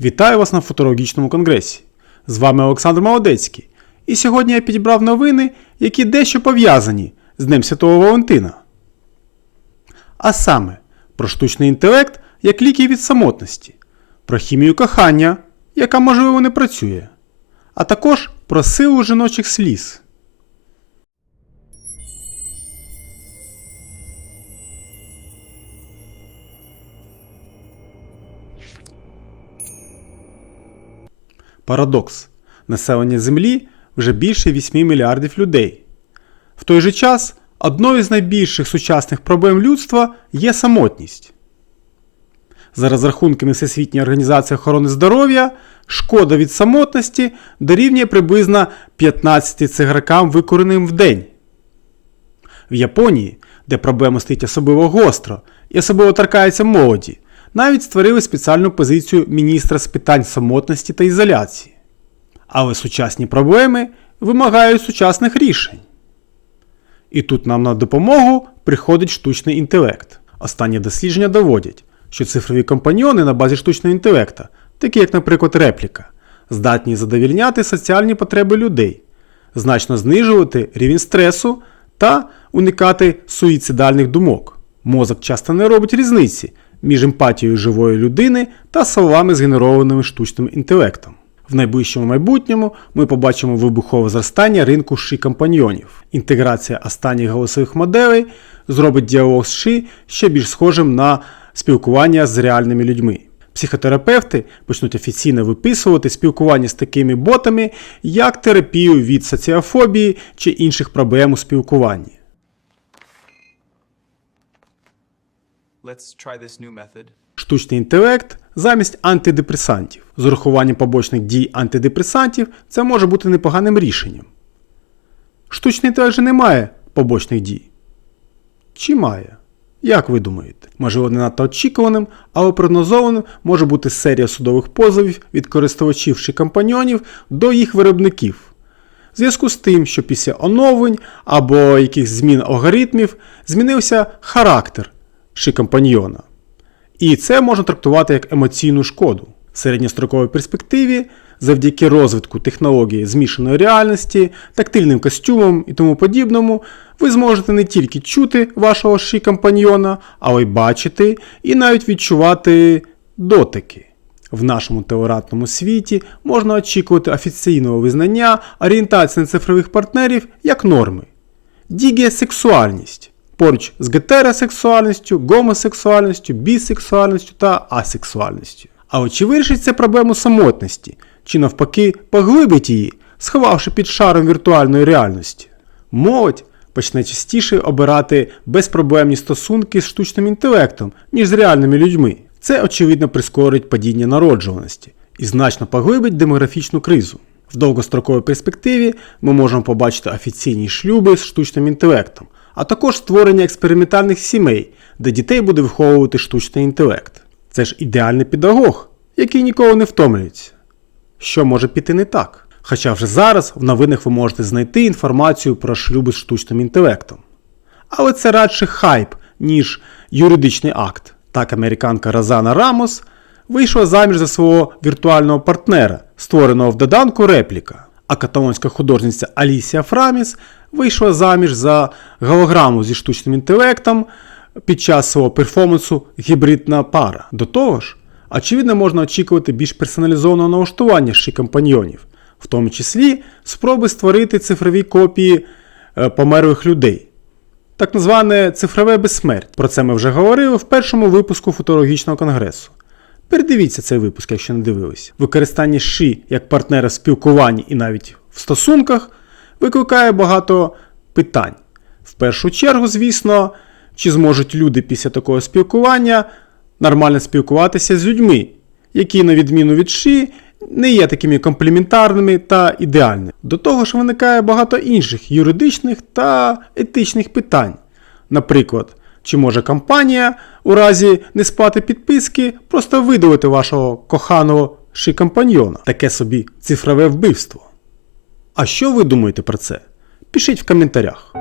Вітаю вас на футурологічному конгресі. З вами Олександр Молодецький. І сьогодні я підібрав новини, які дещо пов'язані з Днем Святого Валентина. А саме про штучний інтелект як ліки від самотності, про хімію кохання, яка можливо не працює, а також про силу жіночих сліз. Парадокс. Населення Землі вже більше 8 мільярдів людей. В той же час одною з найбільших сучасних проблем людства є самотність. За розрахунками Всесвітньої організації охорони здоров'я, шкода від самотності дорівнює приблизно 15 цигаркам викореним в день. В Японії, де проблема стоїть особливо гостро і особливо торкається молоді, навіть створили спеціальну позицію міністра з питань самотності та ізоляції. Але сучасні проблеми вимагають сучасних рішень. І тут нам на допомогу приходить штучний інтелект. Останні дослідження доводять, що цифрові компаньйони на базі штучного інтелекту, такі як, наприклад, репліка, здатні задовільняти соціальні потреби людей, значно знижувати рівень стресу та уникати суїцидальних думок. Мозок часто не робить різниці між емпатією живої людини та словами, згенерованими штучним інтелектом. В найближчому майбутньому ми побачимо вибухове зростання ринку ши компаньйонів. Інтеграція останніх голосових моделей зробить діалог з ши ще більш схожим на спілкування з реальними людьми. Психотерапевти почнуть офіційно виписувати спілкування з такими ботами, як терапію від соціофобії чи інших проблем у спілкуванні. Let's try this new method. Штучний інтелект замість антидепресантів. З урахуванням побочних дій антидепресантів це може бути непоганим рішенням. Штучний інтелект же не має побочних дій. Чи має? Як ви думаєте? Можливо, не надто очікуваним, але прогнозованим може бути серія судових позовів від користувачів чи компаньйонів до їх виробників. В зв'язку з тим, що після оновлень або якихось змін алгоритмів змінився характер чи компаньйона. І це можна трактувати як емоційну шкоду. В середньостроковій перспективі, завдяки розвитку технології змішаної реальності, тактильним костюмам і тому подібному, ви зможете не тільки чути вашого ші компаньйона, але й бачити і навіть відчувати дотики. В нашому толерантному світі можна очікувати офіційного визнання орієнтації на цифрових партнерів як норми. Дігіасексуальність поруч з гетеросексуальністю, гомосексуальністю, бісексуальністю та асексуальністю. Але чи вирішить це проблему самотності, чи навпаки поглибить її, сховавши під шаром віртуальної реальності? Молодь почне частіше обирати безпроблемні стосунки з штучним інтелектом, ніж з реальними людьми. Це очевидно прискорить падіння народжуваності і значно поглибить демографічну кризу. В довгостроковій перспективі ми можемо побачити офіційні шлюби з штучним інтелектом, а також створення експериментальних сімей, де дітей буде виховувати штучний інтелект. Це ж ідеальний педагог, який ніколи не втомлюється. Що може піти не так? Хоча вже зараз в новинах ви можете знайти інформацію про шлюби з штучним інтелектом. Але це радше хайп, ніж юридичний акт. Так американка Розана Рамос вийшла заміж за свого віртуального партнера, створеного в доданку репліка. А каталонська художниця Алісія Фраміс вийшла заміж за голограму зі штучним інтелектом під час свого перформансу Гібридна пара. До того ж, очевидно, можна очікувати більш персоналізованого налаштування ще компаньйонів, в тому числі спроби створити цифрові копії е, померлих людей. Так зване цифрове безсмерть. Про це ми вже говорили в першому випуску футурологічного конгресу. Передивіться цей випуск, якщо не дивились. Використання ши як партнера в спілкуванні і навіть в стосунках викликає багато питань. В першу чергу, звісно, чи зможуть люди після такого спілкування нормально спілкуватися з людьми, які, на відміну від ши, не є такими компліментарними та ідеальними. До того ж виникає багато інших юридичних та етичних питань. Наприклад, чи може компанія у разі несплати підписки просто видалити вашого коханого ши компаньйона? Таке собі цифрове вбивство. А що ви думаєте про це? Пишіть в коментарях.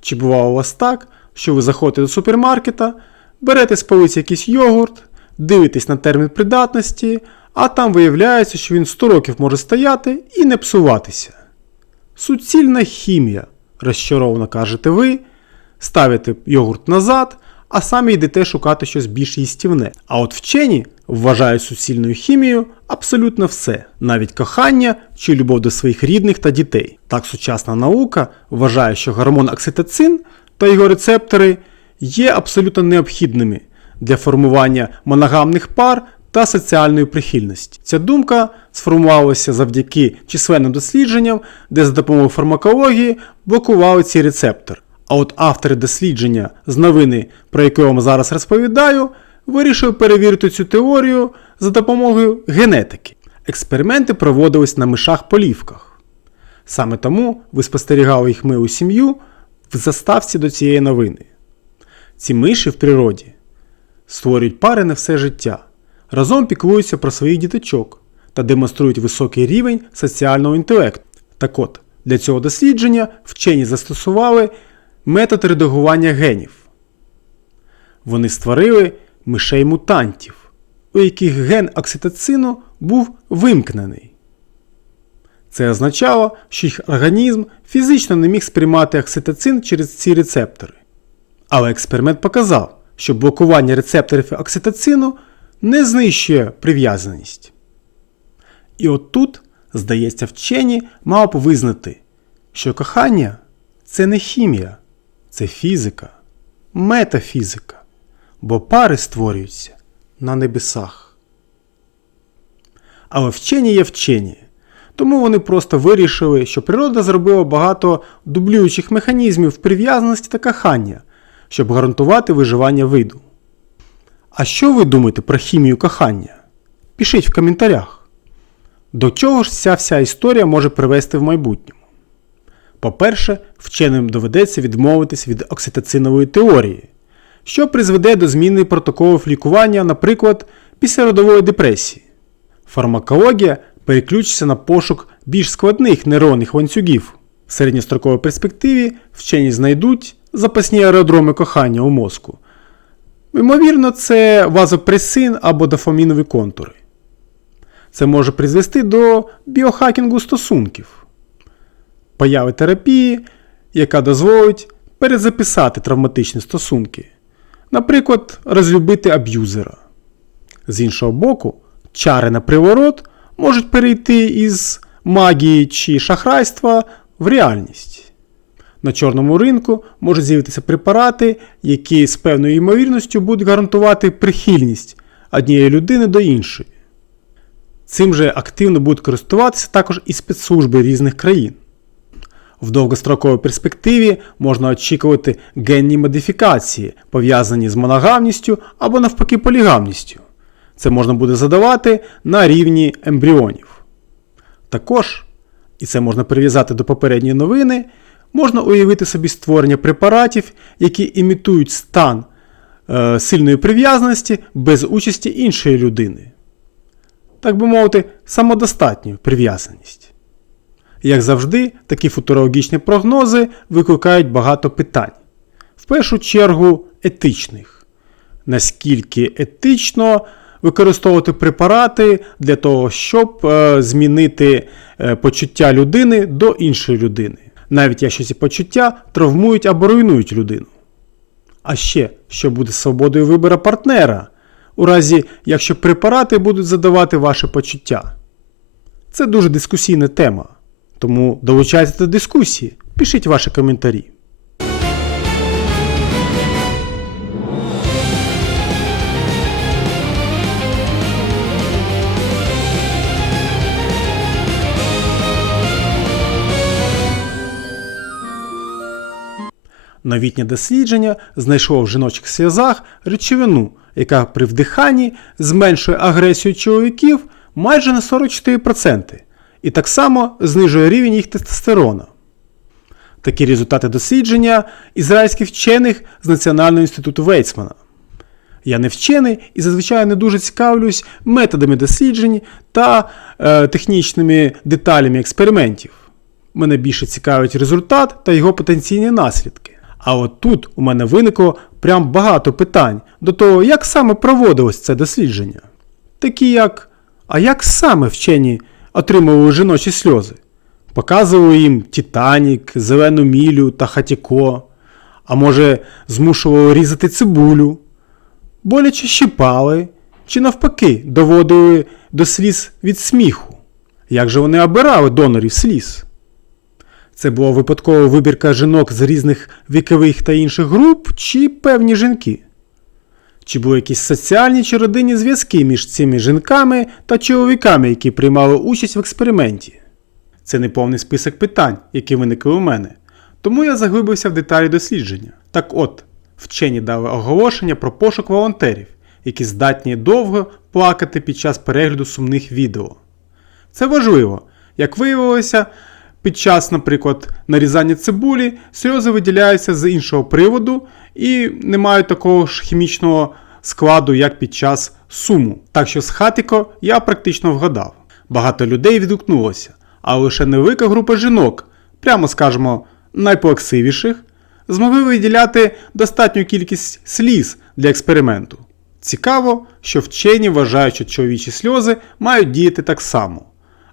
Чи бувало у вас так, що ви заходите до супермаркета, берете з полиці якийсь йогурт, дивитесь на термін придатності, а там виявляється, що він 100 років може стояти і не псуватися. Суцільна хімія, розчаровано кажете ви, ставите йогурт назад, а самі йдете шукати щось більш їстівне. А от вчені вважають суцільною хімією абсолютно все, навіть кохання чи любов до своїх рідних та дітей. Так сучасна наука вважає, що гормон окситоцин та його рецептори є абсолютно необхідними для формування моногамних пар та соціальної прихильності. Ця думка сформувалася завдяки численним дослідженням, де за допомогою фармакології блокували ці рецептори. А от автори дослідження з новини, про яку я вам зараз розповідаю, вирішили перевірити цю теорію за допомогою генетики. Експерименти проводились на мишах-полівках. Саме тому ви спостерігали їх милу сім'ю в заставці до цієї новини. Ці миші в природі створюють пари на все життя, разом піклуються про своїх діточок та демонструють високий рівень соціального інтелекту. Так от, для цього дослідження вчені застосували метод редагування генів. Вони створили мишей-мутантів, у яких ген окситоцину був вимкнений. Це означало, що їх організм фізично не міг сприймати окситоцин через ці рецептори. Але експеримент показав, що блокування рецепторів окситоцину не знищує прив'язаність. І от тут, здається, вчені мав б визнати, що кохання це не хімія, це фізика, метафізика, бо пари створюються на небесах. Але вчені є вчені, тому вони просто вирішили, що природа зробила багато дублюючих механізмів прив'язаності та кохання, щоб гарантувати виживання виду. А що ви думаєте про хімію кохання? Пишіть в коментарях. До чого ж ця вся історія може привести в майбутньому? По-перше, вченим доведеться відмовитись від окситоцинової теорії, що призведе до зміни протоколів лікування, наприклад, післяродової депресії. Фармакологія переключиться на пошук більш складних нейронних ланцюгів. В середньостроковій перспективі вчені знайдуть запасні аеродроми кохання у мозку. Ймовірно, це вазопресин або дофамінові контури. Це може призвести до біохакінгу стосунків, появи терапії, яка дозволить перезаписати травматичні стосунки, наприклад, розлюбити аб'юзера. З іншого боку, чари на приворот можуть перейти із магії чи шахрайства в реальність. На чорному ринку можуть з'явитися препарати, які з певною ймовірністю будуть гарантувати прихильність однієї людини до іншої. Цим же активно будуть користуватися також і спецслужби різних країн. В довгостроковій перспективі можна очікувати генні модифікації, пов'язані з моногамністю або навпаки полігамністю. Це можна буде задавати на рівні ембріонів. Також, і це можна прив'язати до попередньої новини, можна уявити собі створення препаратів, які імітують стан е, сильної прив'язаності без участі іншої людини. Так би мовити, самодостатню прив'язаність. Як завжди, такі футурологічні прогнози викликають багато питань. В першу чергу етичних. Наскільки етично використовувати препарати для того, щоб е, змінити е, почуття людини до іншої людини, навіть якщо ці почуття травмують або руйнують людину. А ще, що буде свободою вибору партнера, у разі якщо препарати будуть задавати ваші почуття. Це дуже дискусійна тема, тому долучайтеся до дискусії, пишіть ваші коментарі. Новітнє дослідження знайшло в жіночих сльозах речовину, яка при вдиханні зменшує агресію чоловіків майже на 44% і так само знижує рівень їх тестостерона. Такі результати дослідження ізраїльських вчених з Національного інституту Вейцмана. Я не вчений і зазвичай не дуже цікавлюсь методами досліджень та е, технічними деталями експериментів. Мене більше цікавить результат та його потенційні наслідки. А от тут у мене виникло прям багато питань до того, як саме проводилось це дослідження. Такі як, а як саме вчені отримували жіночі сльози? Показували їм Титанік, Зелену мілю та Хатіко, а може, змушували різати цибулю, боляче щипали, чи навпаки доводили до сліз від сміху. Як же вони обирали донорів сліз? Це була випадкова вибірка жінок з різних вікових та інших груп, чи певні жінки? Чи були якісь соціальні чи родинні зв'язки між цими жінками та чоловіками, які приймали участь в експерименті? Це не повний список питань, які виникли у мене. Тому я заглибився в деталі дослідження. Так от, вчені дали оголошення про пошук волонтерів, які здатні довго плакати під час перегляду сумних відео. Це важливо. Як виявилося, під час, наприклад, нарізання цибулі сльози виділяються з іншого приводу і не мають такого ж хімічного складу, як під час суму. Так що з хатико я практично вгадав. Багато людей відгукнулося, а лише невелика група жінок, прямо скажемо, найплаксивіших, змогли виділяти достатню кількість сліз для експерименту. Цікаво, що вчені вважають, що чоловічі сльози мають діяти так само.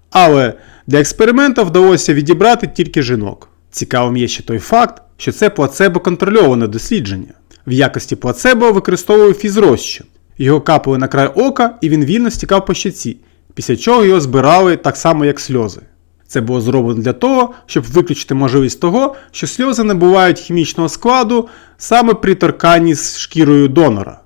Але для експерименту вдалося відібрати тільки жінок. Цікавим є ще той факт, що це плацебо-контрольоване дослідження. В якості плацебо використовував фізрозчин. Його капали на край ока і він вільно стікав по щеці, після чого його збирали так само, як сльози. Це було зроблено для того, щоб виключити можливість того, що сльози не бувають хімічного складу саме при торканні з шкірою донора.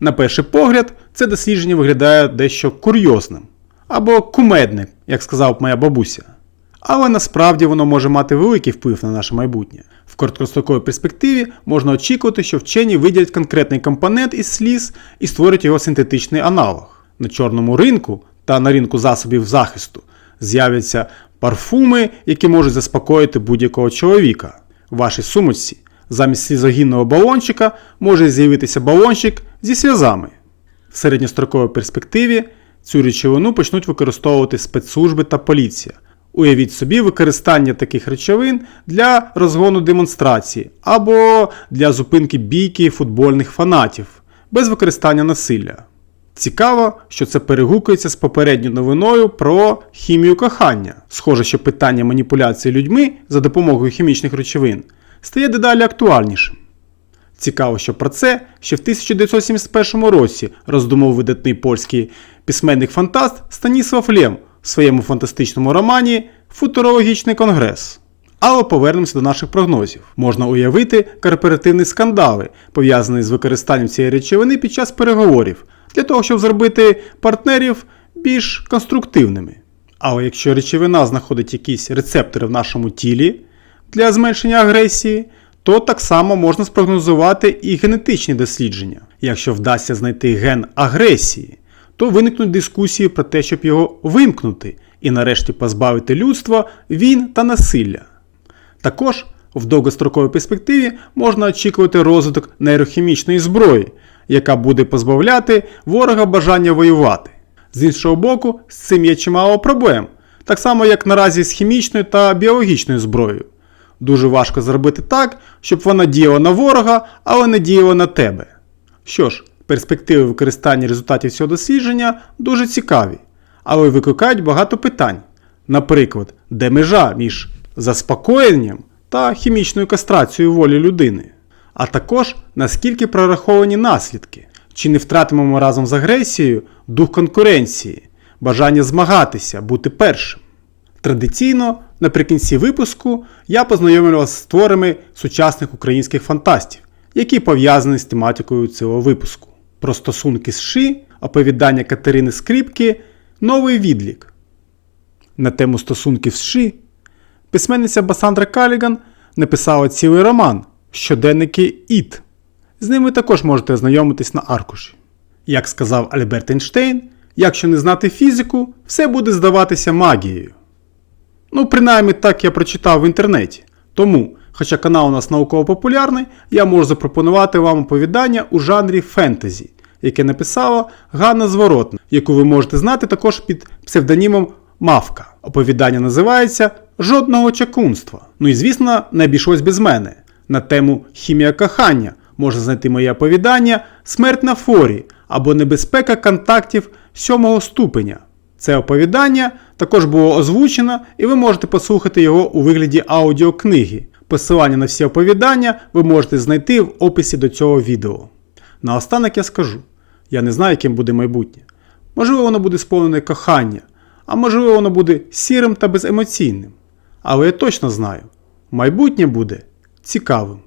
На перший погляд, це дослідження виглядає дещо курйозним або кумедним, як сказала б моя бабуся. Але насправді воно може мати великий вплив на наше майбутнє. В короткостроковій перспективі можна очікувати, що вчені виділять конкретний компонент із сліз і створять його синтетичний аналог. На чорному ринку та на ринку засобів захисту з'являться парфуми, які можуть заспокоїти будь-якого чоловіка. В вашій сумочці замість слізогінного балончика може з'явитися балончик зі сльозами. В середньостроковій перспективі цю речовину почнуть використовувати спецслужби та поліція. Уявіть собі використання таких речовин для розгону демонстрації або для зупинки бійки футбольних фанатів без використання насилля. Цікаво, що це перегукується з попередньою новиною про хімію кохання. Схоже, що питання маніпуляції людьми за допомогою хімічних речовин стає дедалі актуальнішим. Цікаво, що про це ще в 1971 році роздумав видатний польський письменник фантаст Станіслав Лєм в своєму фантастичному романі Футурологічний конгрес. Але повернемося до наших прогнозів. Можна уявити корпоративні скандали, пов'язані з використанням цієї речовини під час переговорів, для того, щоб зробити партнерів більш конструктивними. Але якщо речовина знаходить якісь рецептори в нашому тілі для зменшення агресії, то так само можна спрогнозувати і генетичні дослідження. Якщо вдасться знайти ген агресії, то виникнуть дискусії про те, щоб його вимкнути і нарешті позбавити людства війн та насилля. Також в довгостроковій перспективі можна очікувати розвиток нейрохімічної зброї, яка буде позбавляти ворога бажання воювати. З іншого боку, з цим є чимало проблем, так само як наразі з хімічною та біологічною зброєю. Дуже важко зробити так, щоб вона діяла на ворога, але не діяла на тебе. Що ж, перспективи використання результатів цього дослідження дуже цікаві, але викликають багато питань. Наприклад, де межа між заспокоєнням та хімічною кастрацією волі людини, а також наскільки прораховані наслідки, чи не втратимемо разом з агресією дух конкуренції, бажання змагатися, бути першим. Традиційно, наприкінці випуску, я познайомлю вас з творами сучасних українських фантастів, які пов'язані з тематикою цього випуску. Про стосунки з Ши, оповідання Катерини Скрипки, новий відлік. На тему стосунків з Ши письменниця Басандра Каліган написала цілий роман Щоденники Іт. З ним ви також можете ознайомитись на аркуші. Як сказав Альберт Ейнштейн, якщо не знати фізику, все буде здаватися магією. Ну, принаймні так я прочитав в інтернеті. Тому, хоча канал у нас науково-популярний, я можу запропонувати вам оповідання у жанрі фентезі, яке написала Ганна Зворотна, яку ви можете знати також під псевдонімом Мавка. Оповідання називається Жодного чакунства. Ну і звісно, не обійшлось без мене на тему хімія кохання, можна знайти моє оповідання Смерть на форі або Небезпека контактів 7 ступеня. Це оповідання також було озвучено, і ви можете послухати його у вигляді аудіокниги. Посилання на всі оповідання ви можете знайти в описі до цього відео. Наостанок я скажу: я не знаю, яким буде майбутнє. Можливо, воно буде сповнене кохання, а можливо, воно буде сірим та беземоційним. Але я точно знаю, майбутнє буде цікавим.